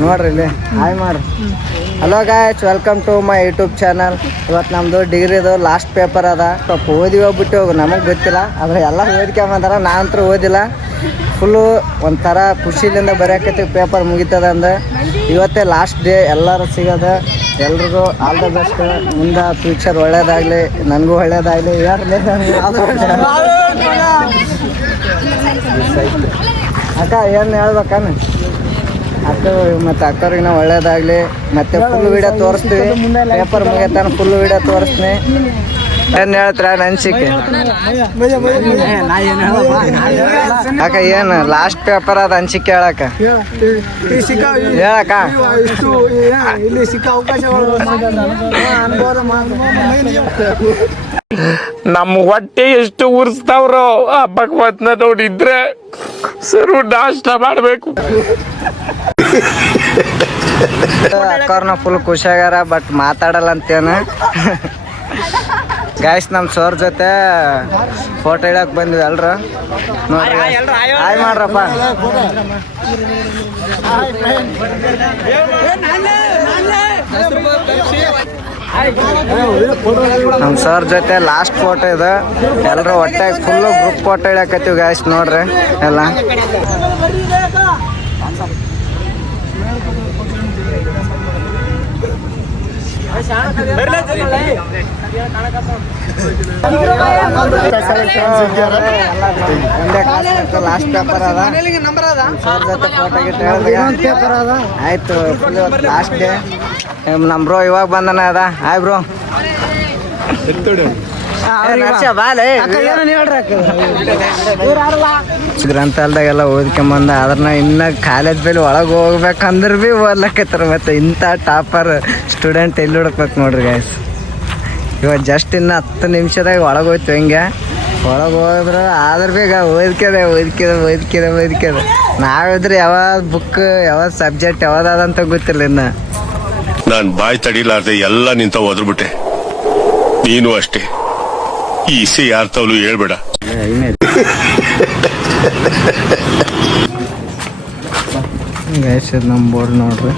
ನೋಡ್ರಿ ಇಲ್ಲಿ ಹಾಯ್ ಮಾಡ್ರಿ. Hello guys, welcome to my YouTube channel. ಇವತ್ತು ನಮ್ಮದು ಡಿಗ್ರಿದು ಲಾಸ್ಟ್ ಪೇಪರ್ ಅದ. ಸ್ವಲ್ಪ ಓದಿಬಿಟ್ಟು ನಮಗೆ ಗೊತ್ತಿಲ್ಲ, ಆದರೆ ಎಲ್ಲ ಓದ್ಕೊಂಬಂದಾರ. ನಾನಂತೂ ಓದಿಲ್ಲ. ಫುಲ್ಲು ಒಂಥರ ಖುಷಿಲಿಂದ ಬರೆಯಕತ್ತೀವಿ. ಪೇಪರ್ ಮುಗಿತದ ಅಂದ ಇವತ್ತೇ ಲಾಸ್ಟ್ ಡೇ. ಎಲ್ಲರೂ ಸಿಗೋದು. ಎಲ್ರಿಗೂ ಆಲ್ ದ ಬೆಸ್ಟ್. ಮುಂದೆ ಫ್ಯೂಚರ್ ಒಳ್ಳೇದಾಗಲಿ, ನನಗೂ ಒಳ್ಳೇದಾಗಲಿ. ಅಕ್ಕ ಏನು ಹೇಳ್ಬೇಕನ್ನ? ಅಕ್ಕ ಮತ್ತು ಅಕ್ಕವ್ರಿಗೆ ನಾವು ಒಳ್ಳೇದಾಗಲಿ. ಮತ್ತೆ ಫುಲ್ ವೀಡಿಯೋ ತೋರಿಸ್ತೀವಿ. ಪೇಪರ್ ಮುಗಿತಾನ ಫುಲ್ ವೀಡಿಯೋ ತೋರಿಸ್ತೀನಿ. ಏನು ಹೇಳ್ತೀರ ಅನ್ಸಿಕೆ? ಅಕ್ಕ ಏನು ಲಾಸ್ಟ್ ಪೇಪರ್ ಅದ ಅನ್ಸಿಕೆ ಹೇಳಕ್ಕ? ಹೇಳಕ್ಕ ನಮ್ಮ ಹೊಟ್ಟೆ ಎಷ್ಟು ಉರ್ಸ್ತಾವ್ರೋ ಆ ಭಗವತ್ನ ನೋಡಿದ್ರೆ ಸರು ನಾಷ್ಟ ಮಾಡಬೇಕು. ಅಕ್ಕವ್ರನ್ನ ಫುಲ್ ಖುಷಿಯಾಗ್ಯಾರ, ಬಟ್ ಮಾತಾಡಲ್ಲ ಅಂತೇನು. ಗಾಯ್ಸ್, ನಮ್ಮ ಸರ್ ಜೊತೆ ಫೋಟೋ ಇಡಕ್ ಬಂದ್ವಿ ಎಲ್ರು. ನೋಡ್ರಿ, ಹಾಯ್ ಮಾಡ್ರಪ್ಪ. ನಮ್ಮ ಸರ್ ಜೊತೆ ಲಾಸ್ಟ್ ಫೋಟೋ ಇದೆ. ಎಲ್ಲರೂ ಒಟ್ಟಾಗಿ ಫುಲ್ಲು ಗ್ರೂಪ್ ಫೋಟೋ ಇಡಕತ್ತೀವಿ ಗಾಯ್ಸ್. ನೋಡ್ರಿ ಎಲ್ಲ ಲಾಸ್ಟ್ ಪೇಪರ್ ಅದ. ಸರ್ ಜೊತೆ ಫೋಟೋ ಗಿಟ್ಟ ಆಯ್ತು. Full last day. ನಮ್ಮ ಬ್ರೋ ಇವಾಗ ಬಂದನ ಅದ. Hi bro. ಗ್ರಂಥಾಲಯದಾಗೆಲ್ಲ ಓದ್ಕೊಂಬಂದ. ಅದ್ರನ್ನ ಇನ್ನು ಕಾಲೇಜ್ ಮೇಲೆ ಒಳಗೆ ಹೋಗ್ಬೇಕಂದ್ರೆ ಭೀ ಓದ್ಲಕತ್ತಾರ. ಮತ್ತೆ ಇಂಥ ಟಾಪರ್ ಸ್ಟೂಡೆಂಟ್ ಎಲ್ಲಿ ಹುಡುಕ್ಬೇಕು ನೋಡ್ರಿ ಗಾಯ್ಸ್. ಇವಾಗ ಜಸ್ಟ್ ಇನ್ನು 10 ನಿಮಿಷದಾಗ ಒಳಗೆ ಹೋಯ್ತು. ಹೆಂಗೆ ಒಳಗೆ ಹೋದ್ರೆ ಆದ್ರೆ ಬೇಗ ಓದ್ಕ್ಯದ ನಾವಿದ್ರೆ ಯಾವ್ದು ಬುಕ್, ಯಾವ್ದು ಸಬ್ಜೆಕ್ಟ್ ಯಾವ್ದಾದಂತ ಗೊತ್ತಿಲ್ಲ. ಇನ್ನು ನಾನು ಬಾಯ್ ತಡಿಲಾರ್ದೆ ಎಲ್ಲ ನಿಂತ ಓದ್ಬಿಟ್ಟೆ. ನೀನು ಅಷ್ಟೇ. ಈ ಇಸೆ ಯಾರ ತವಲು ಹೇಳ್ಬೇಡ. ಗೈಸ್, ನಮ್ಮ ಬೋರ್ಡ್ ನೋಡ್ರಿ,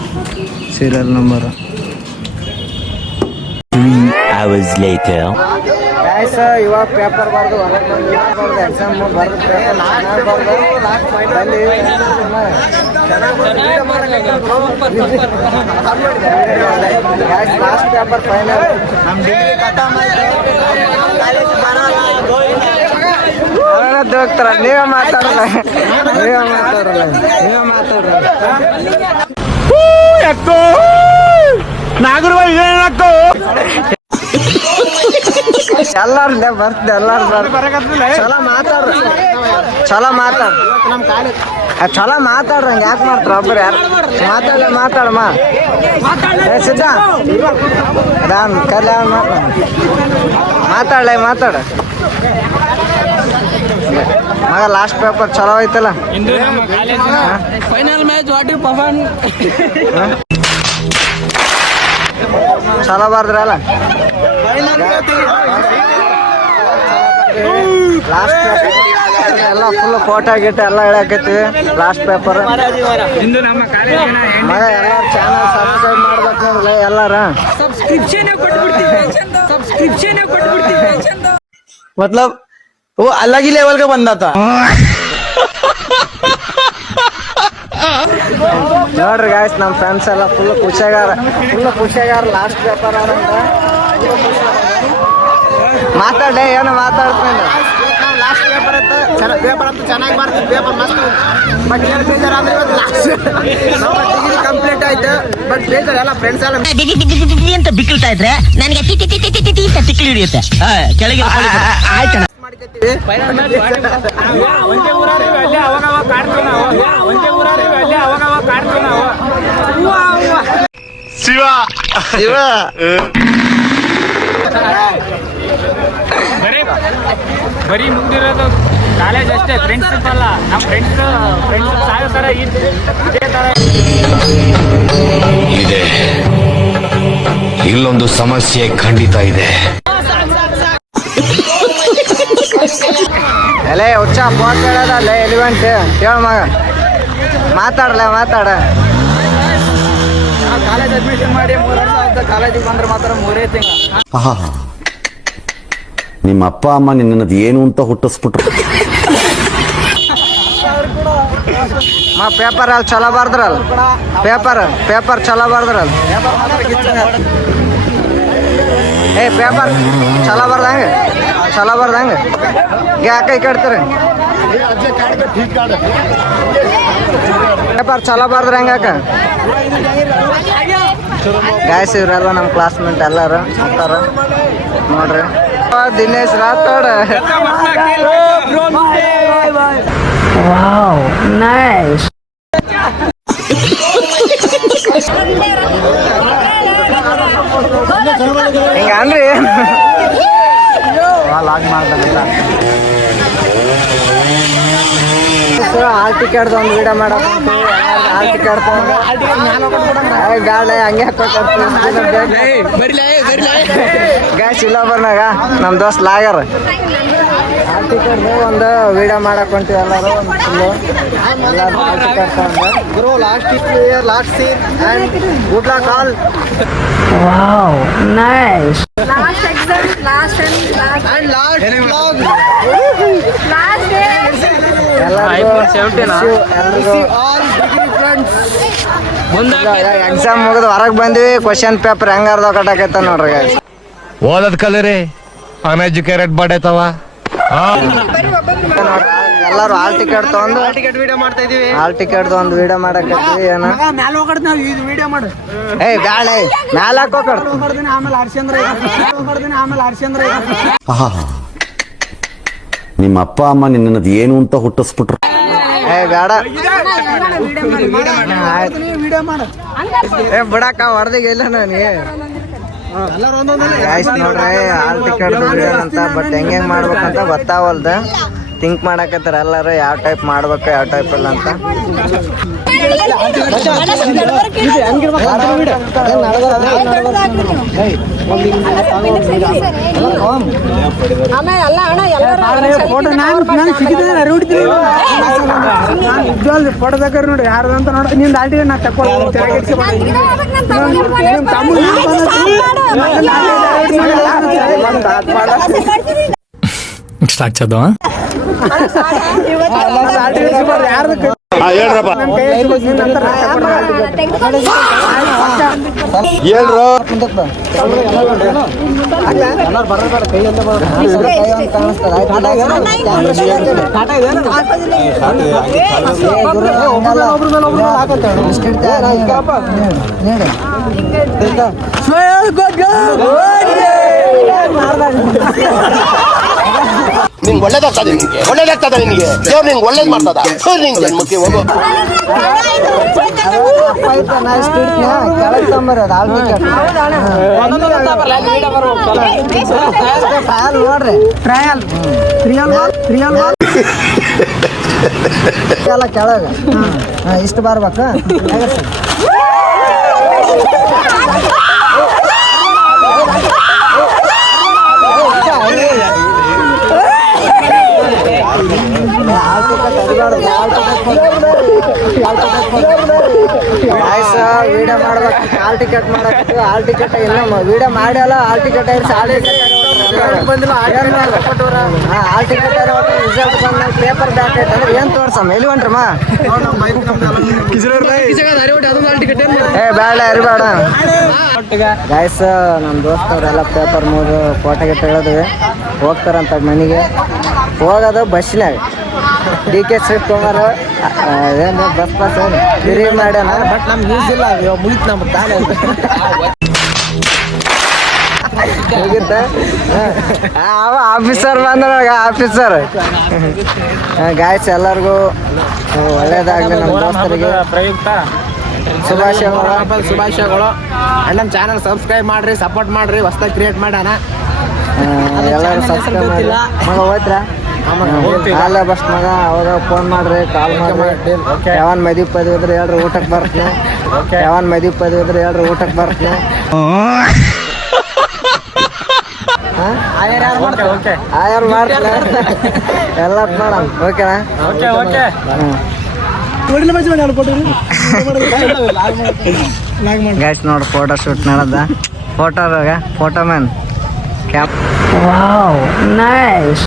ಸೀರಿಯಲ್ ನಂಬರ್. ಗೈಸ್, ಇವಾಗ ಪೇಪರ್ ಬರ್ದು ಹೊರಗೆ ಬಂದು ಎಕ್ಸಾಮ್ ಬರ್ದು ಪೇಪರ್ ಲಾಸ್ಟ್ ಪೇಪರ್ ಫೈನಲ್. ಹೋಗ್ತಾರ. ನೀವೇ ಮಾತಾಡಲ್ಲ. ಎಲ್ಲಾರ್ದೆ ಬರ್ತ ಎಲ್ಲಾರು ಚಲೋ ಮಾತಾಡ್ರಿ. ಹಂಗೆ ಯಾಕೆ ಮಾಡ್ತಾರ ಒಬ್ಬರು? ಯಾರು ಮಾತಾಡಮ್ಮ ಸಿದ್ಧ ಕಲ್ಯಾಣ ಮಾತಾಡ ಮಗ. ಲಾಸ್ಟ್ ಪೇಪರ್ ಚಲೋ ಐತಲ್ಲ. Final match what you perform ಚಲೋ ಬರ್ದ್ರಲ್ಲ. ಲಾಸ್ಟ್ ಎಲ್ಲ ಫುಲ್ ಫೋಟೋ ಗಿಟ್ಟ ಎಲ್ಲ ಹೇಳಕತ್ತೀವಿ. ಲಾಸ್ಟ್ ಪೇಪರ್ ಮಗ. ಎಲ್ಲಾರು ಚಾನಲ್ ಸಬ್ಸ್ಕ್ರೈಬ್ ಮಾಡ್ಬೇಕು ನೋಡ್ರಿ ಎಲ್ಲಾರ. मतलब वो अलग ही लेवल का बंदा था. ನೋಡ್ರಿ ಗಾಯ್ಸ್, ನಮ್ಮ ಫ್ರೆಂಡ್ಸ್ ಎಲ್ಲ ಫುಲ್ ಖುಷಿಯಾಗಾರ. ಲಾಸ್ಟ್ ಪೇಪರ್ ಮಾತಾಡೇ ಏನು ಮಾತಾಡ್ತೀನಿ. ಲಾಸ್ಟ್ ಪೇಪರ್ ಇತ್ತು. ಪೇಪರ್ ಅಂತೂ ಚೆನ್ನಾಗಿ ಮಾಡ್ತೀವಿ. ಪೇಪರ್ ಮಸ್ತ್. ಬಟ್ ಏನು ಬೇಜಾರು ಅಂದ್ರೆ ಇವತ್ತು ಲಾಸ್ಟ್ ನಮ್ಮ ಡಿಗ್ರಿ ಕಂಪ್ಲೀಟ್ ಆಯ್ತು. ಬಟ್ ಬೇಜಾರು ಎಲ್ಲ ಫ್ರೆಂಡ್ಸ್ ಎಲ್ಲ ಅಂತ ಬಿಕ್ಕಳ್ತಾ ಇದ್ರೆ ನನಗೆ ತಿಕ್ಲಿ ಹಿಡಿಯುತ್ತೆ. ಕೆಳಗೆ ಆಯ್ತು ಮಾಡ್ಕೊತೀವಿ. ಶಿವ ಬರೀ ಮುಂದಿರೋದು ಕಾಲೇಜ್ ಅಷ್ಟೇ. ಫ್ರೆಂಡ್ಶಿಪ್ ಅಲ್ಲ. ನಮ್ಮ ಫ್ರೆಂಡ್ಸ್ ಸಾಯೋ ಥರ ಇದೇ ಥರ ಇದೆ. ಇಲ್ಲೊಂದು ಸಮಸ್ಯೆ ಖಂಡಿತ ಇದೆ. ಎಲೆ ಹುಚ್ಚ ಫೋನ್ ಹೇಳೋದಲ್ಲ ಎಲಿವೆಂಟ್ ಹೇಳ ಮಗ ಮಾತಾಡಲ್ಲ ಮಾತಾಡ. ಕಾಲೇಜ್ ಅಡ್ಮಿಷನ್ ಮಾಡಿ 3 ವರ್ಷ ಆದ. ಕಾಲೇಜಿಗೆ ಬಂದ್ರೆ ಮಾತ್ರ 3 ತಿಂಗಳು. ನಿಮ್ಮ ಅಪ್ಪ ಅಮ್ಮ ನಿನ್ನದು ಏನು ಅಂತ ಹುಟ್ಟಿಸ್ಬಿಟ್ರು. ಪೇಪರ್ ಅಲ್ಲಿ ಚಲೋ ಬರ್ದ್ರಲ್ಲ, ಪೇಪರ್ ಚಲೋ ಬರ್ದ್ರಲ್ಲ. ಪೇಪರ್ ಚಲೋ ಬರ್ದಂಗೆ ಯಾಕೆ ಕಟ್ತೀರಿ? ಪೇಪರ್ ಚಲೋ ಬರ್ದ್ರ ಹೆಂಗಾಕ? ಗಾಯ್ಸ್ ಇವ್ರೆಲ್ಲ ನಮ್ಮ ಕ್ಲಾಸ್ಮೇಟ್ ಎಲ್ಲಾರು ಅಂತಾರ ನೋಡ್ರಿ. ದಿನೇಶ್ ರಾಥೋಡ್. Wow nice. ಹಿಂಗನ್ರಿ ಹಾಲ್ ಟಿಕೆಟ್ ಒಂದು ವಿಡಿಯೋ ಮಾಡಕ್ಕೆ ಹಾಲ್ ಟಿಕೆಟ್ ಗಾಳಿ ಹಂಗೆ ಗ್ಯಾಸ್ ಇಲ್ಲ ಬರ್ನಾಗ ನಮ್ಮ ದೋಸ್ತ್ ಲಾಗರ್ ಹಾಲ್ ಟಿಕೆಟ್ ಒಂದು ವಿಡಿಯೋ ಮಾಡಕ್ ಹೊಂಟಿವಿ ಎಲ್ಲರೂ. ಒಂದು ಫುಲ್ಲು ಎಲ್ಲರೂ ಹಾಲ್ ಟಿಕೆಟ್ ತಗೊಂಡು last scene and good luck all. Wow nice. Last exam, last vlog. Last day. Exam ಮುಗಿದು ಹೊರಗೆ ಬಂದ್ವಿ. ಕ್ವಶನ್ ಪೇಪರ್ ಹೆಂಗಾರ್ದ ಕಟ್ಟಾಕೈತ ನೋಡ್ರಿ. ಓದದ್ ಕಲರಿ ಅನ್ಎಜುಕೇಟೆಡ್ ಬಾಡೈತವ. ಎಲ್ಲಾರು ಹಾಲ್ ಟಿಕೆಟ್ ತಗೊಂಡು ಹಾಲ್ ಟಿಕೆಟ್ ಒಂದು ವಿಡಿಯೋ ಮಾಡಕತ್ತೀವಿ. ಏನ ಬ್ಯಾಳೆ ಮ್ಯಾಲ ಹಾಕೋಕಡ್ ನಿಮ್ಮ ಅಪ್ಪ ಅಮ್ಮ ನಿನ್ನದು ಏನು ಅಂತ ಹುಟ್ಟಿಸ್ಬಿಟ್ರು. ಬೇಡ ಬಿಡಕ್ಕ ಹೊಡೆದಿಗ ಇಲ್ಲ ನನಗೆ. ನೋಡ್ರಿ ಹಾಲ್ ಟಿಕೆಟ್ ಅಂತ ಬಟ್ ಹೆಂಗ್ ಮಾಡ್ಬೇಕಂತ ಗೊತ್ತಾವಲ್ದ. ಥಿಂಕ್ ಮಾಡಕತ್ತಾರ ಎಲ್ಲಾರು ಯಾವ ಟೈಪ್ ಮಾಡ್ಬೇಕು ಯಾವ ಟೈಪ್ ಇಲ್ಲ ಅಂತ. ಫೋಟೋ ಬೇಕಾದ್ರೆ ನೋಡಿ ಯಾರ್ದು ಅಂತ ನೋಡಿ ನಿಂದ ಆಲ್ಟಿಗೆ ನಾ ಸ್ಟಾರ್ಟ್ ಚದವ ಹೇಳ್ರಪ್ಪ ನಿಂಗೆ ಒಳ್ಳೇದಾಗ್ತದೆ, ನಿನಗೆ ದೇವ್ರು ನಿಂಗೆ ಒಳ್ಳೇದು ಮಾಡ್ತದ. ನಿಂಗೆ ಜನ್ಮಕ್ಕೆ ಹೋಗೋ ನೋಡ್ರಿ ಎಲ್ಲ ಕೆಳಗ ಇಷ್ಟು ಬರ್ಬೇಕು. ವಿಡಿಯೋ ಮಾಡ್ಬೇಕು. ಹಾಲ್ ಟಿಕೆಟ್ ಮಾಡಕ್ಕೆ ಹಾಲ್ ಟಿಕೆಟ್ ಇನ್ನೊಮ್ಮೆ ವಿಡಿಯೋ ಮಾಡ್ಯಲ್ಲ. ಹಾಲ್ ಟಿಕೆಟ್ ಹಾಲ್ ಬಂದಿಲ್ಲ. ಹಾಲ್ ಟಿಕೆಟ್ ರಿಸಲ್ಟ್ ಬಂದ ಪೇಪರ್ ಬ್ಯಾಕ್ ಐತೆ ಅಂದ್ರೆ ಏನ್ ತೋರ್ಸಮ್ಮ ಎಲ್ಲಿ ಹೊಂಟ್ರಮ್ಮ? ಬೇಡ ಅರಿಬೇಡ ಗಾಯ್ಸ್. ನಮ್ಮ ದೋಸ್ತವ್ರೆಲ್ಲ ಪೇಪರ್ ಮುಗಿದು ಫೋಟೋ ಗಿಟ್ಟ ಹೇಳಿದ್ವಿ ಹೋಗ್ತಾರಂತ ಮನೆಗೆ. ಹೋಗೋದು ಬಸ್ನಾಗ DK ಸ್ಟ್ರಿಪ್ ತೊಗೊಂಡು ಏನು ಬಸ್ ತಿರಿ ಮಾಡ್ಯಾನ. ಬಟ್ ನಮ್ಗೆ ಯೂಸ್ ಇಲ್ಲ. ಮುಗಿತು ನಮ್ಮ ತಾನೇ ಮುಗಿತ. ಅವ ಆಫೀಸರ್ ಬಂದ್ರಾಗ ಆಫೀಸರ್. ಗಾಯ್ಸ್ ಎಲ್ಲರಿಗೂ ಒಳ್ಳೇದಾಗಲಿ. ನಮ್ಮ ದೋಸ್ತರಿಗೆ ಪ್ರಯುಕ್ತ ಶುಭಾಶಯಗಳು. ನಮ್ಮ ಚಾನಲ್ ಸಬ್ಸ್ಕ್ರೈಬ್ ಮಾಡ್ರಿ, ಸಪೋರ್ಟ್ ಮಾಡ್ರಿ. ಹೊಸದಾಗಿ ಕ್ರಿಯೇಟ್ ಮಾಡೋಣ. ಎಲ್ಲರೂ ಸಬ್ಸ್ಕ್ರೈಬ್ ಮಾಡಿ. ಮಗ ಹೋಯ್ತ್ರಾ? ಅಲ್ಲ ಬಸ್ ಮಗ ಅವಾಗ ಫೋನ್ ಮಾಡ್ರಿ, ಕಾಲ್ ಮಾಡ್ರಿ. ಯಾವನ್ ಮದುವೆ ಪದವಿ ಇದ್ರೆ ಹೇಳ್ರಿ ಊಟಕ್ಕೆ ಬರ್ತೀನಿ. ಯಾವನ್ ಮದುವೆ ಪದವಿ ಇದ್ರೆ ಹೇಳ್ರಿ ಊಟಕ್ಕೆ ಬರ್ತೀನಿ. ಓಕೆ ಆಯಾರು ಮಾಡ್ತಾನೆ ಎಲ್ಲ ಮಾಡೋಣ ಓಕೆನಾ? ಓಕೆ ಓಕೆ ಗೈಸ್ ನೋಡಿ ಫೋಟೋ ಶೂಟ್ ನಡೆದ ಫೋಟೋ ಮ್ಯಾನ್ ಕ್ಯಾಪ್ ನೈಸ್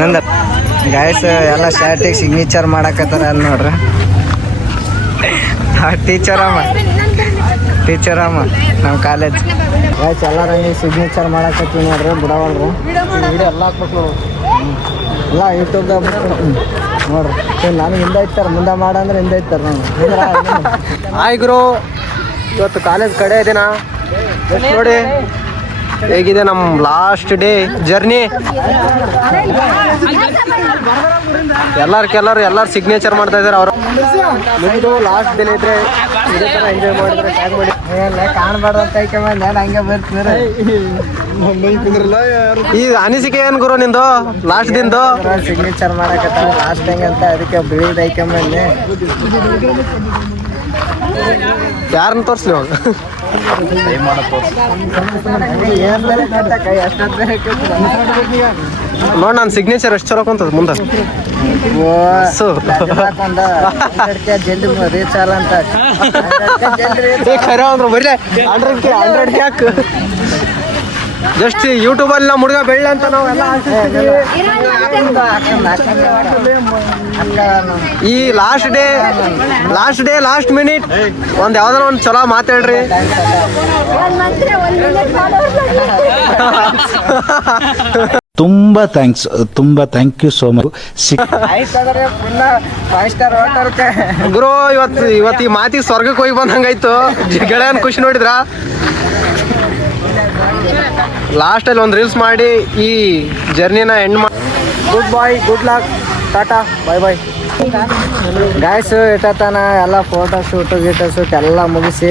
ನಂದ ಗೈಸ್ ಎಲ್ಲ ಶರ್ಟಿಗೆ ಸಿಗ್ನೇಚರ್ ಮಾಡಕತ್ತಾರ ಅಲ್ಲಿ ನೋಡ್ರಿ ಟೀಚರ್ ಅಮ್ಮ ನಮ್ಮ ಕಾಲೇಜ್ ಗೈಸ್ ಎಲ್ಲಾರ ಸಿಗ್ನೇಚರ್ ಮಾಡಕತ್ತೀವಿ ನೋಡ್ರಿ ಬಿಡವಲ್ರಿ ಎಲ್ಲ ಹಾಕ್ಬೇಕು ಎಲ್ಲ ಯೂಟ್ಯೂಬ್ದಾಗ ನೋಡ್ರಿ ನಾನು ಹಿಂದೆ ಇರ್ತಾರೆ ಮುಂದೆ ಮಾಡಂದ್ರೆ ಹಿಂದೆ ಇರ್ತಾರೆ ನಾನು ಹಾಯ್ ಗುರು, ಇವತ್ತು ಕಾಲೇಜ್ ಕಡೆ ಇದೀನಾ ನೋಡಿ ಹೇಗಿದೆ ನಮ್ಮ ಲಾಸ್ಟ್ ಡೇ ಜರ್ನಿ. ಎಲ್ಲರೂ ಸಿಗ್ನೇಚರ್ ಮಾಡ್ತಾ ಇದಾರೆ. ಅವರು ಮುಂದೆ ಲಾಸ್ಟ್ ದಿನ ಇದ್ರೆ ಇದೇ ಥರ ಎಂಜಾಯ್ ಮಾಡಿದ್ರೆ ಟ್ಯಾಗ್ ಮಾಡಿ ಕಾಣಬಾರ್ದು ಅಂತ ಕೈಕೊಂಬಂದು ನಾನು ಹಂಗೆ ಬರ್ತೀನಿ. ಈ ಅನಿಸಿಕೆ ಏನು ಗುರು ನಿಂದು ಲಾಸ್ಟ್ ದಿನದು? ಸಿಗ್ನೇಚರ್ ಮಾಡಕತ್ತ ಲಾಸ್ಟ್ ಟೈಮ್ ಅಂತ ಅದಕ್ಕೆ ಬೀಳ್ದು ಐಕೊಂಬಂದೆ. ಯಾರನ್ನ ತೋರಿಸ್ಲಿ ಅವಾಗ ನೋಡ್ ನಾನು ಸಿಗ್ನೇಚರ್ ಎಷ್ಟು ಚಲೋ ಕುಂತದ ಮುಂದೆ. ಜಲ್ದಿ ರೀಚ್ ಅಲ್ಲ ಅಂತ ಖರೆ ಅಂದ್ರೆ ಬರೀ 100K ಹಾಕ್. ಜಸ್ಟ್ ಯೂಟ್ಯೂಬಲ್ಲಿ ನಮ್ಮ ಹುಡುಗ ಬೆಳ್ಳ ಅಂತ ನಾವೆಲ್ಲ ಈ ಲಾಸ್ಟ್ ಲಾಸ್ಟ್ ಮಿನಿಟ್ ಒಂದ್ ಯಾವ್ದಾರ ಒಂದ್ ಚಲೋ ಮಾತಾಡ್ರಿ. ತುಂಬಾ thank you so much. 5 star hotel ಗುರು ಇವತ್ತು ಈ ಮಾತಿಗೆ ಸ್ವರ್ಗಕ್ಕೆ ಹೋಗಿ ಬಂದಂಗಾಯ್ತು. ಗೆಳೆಯನ್ ಖುಷಿ ನೋಡಿದ್ರ ಲಾಸ್ಟಲ್ಲಿ ಒಂದು ರೀಲ್ಸ್ ಮಾಡಿ ಈ ಜರ್ನಿನ ಎಂಡ್ ಮಾಡಿ. ಗುಡ್ ಬಾಯ್, ಗುಡ್ ಲಕ್, ಟಾಟಾ, ಬಾಯ್ ಬಾಯ್. ಗಾಯ್ಸ್ ಇಟ್ಟತನ ಎಲ್ಲ ಫೋಟೋ ಶೂಟ್ ಎಲ್ಲ ಮುಗಿಸಿ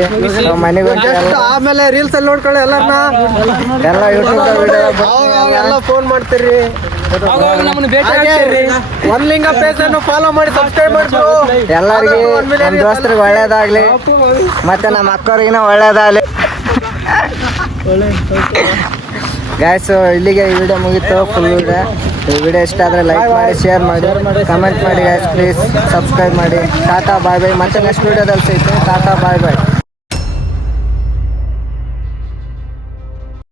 ಮನೆಗೆ ಆಮೇಲೆ ರೀಲ್ಸ್ ಅಲ್ಲಿ ನೋಡ್ಕೊಳ್ಳಿ ಎಲ್ಲರನ್ನ. ಎಲ್ಲ ಯೂಟ್ಯೂಬ್ ಎಲ್ಲ ಫೋನ್ ಮಾಡ್ತೀರಿ. ಒನ್ಲಿಂಗ ಪೇಜ್ ಅನ್ನು ಫಾಲೋ ಮಾಡಿ ಸಬ್ಸ್ಕ್ರೈಬ್ ಮಾಡ್ರು. ಎಲ್ಲರಿಗೆ ನಮ್ಮ ದೋಸ್ತರಿಗೆ ಒಳ್ಳೇದಾಗ್ಲಿ ಮತ್ತೆ ನಮ್ಮ ಅಕ್ಕವ್ರಿಗಿನ ಒಳ್ಳೇದಾಗ್ಲಿ. ಗಾಯ್ಸ್ ಇಲ್ಲಿಗೆ ಈ ವಿಡಿಯೋ ಮುಗೀತು. ಫುಲ್ ವಿಡಿಯೋ ಇಷ್ಟ ಆದರೆ ಲೈಕ್ ಮಾಡಿ, ಶೇರ್ ಮಾಡಿ, ಕಮೆಂಟ್ ಮಾಡಿ ಗಾಯ್ಸ್. ಪ್ಲೀಸ್ ಸಬ್ಸ್ಕ್ರೈಬ್ ಮಾಡಿ. ಟಾಟಾ ಬಾಯ್ ಬಾಯ್. ಮತ್ತೆ ನೆಕ್ಸ್ಟ್ ವಿಡಿಯೋದಲ್ಲಿ ಸಿಗ್ತೀನಿ. ಟಾಟಾ ಬಾಯ್ ಬಾಯ್.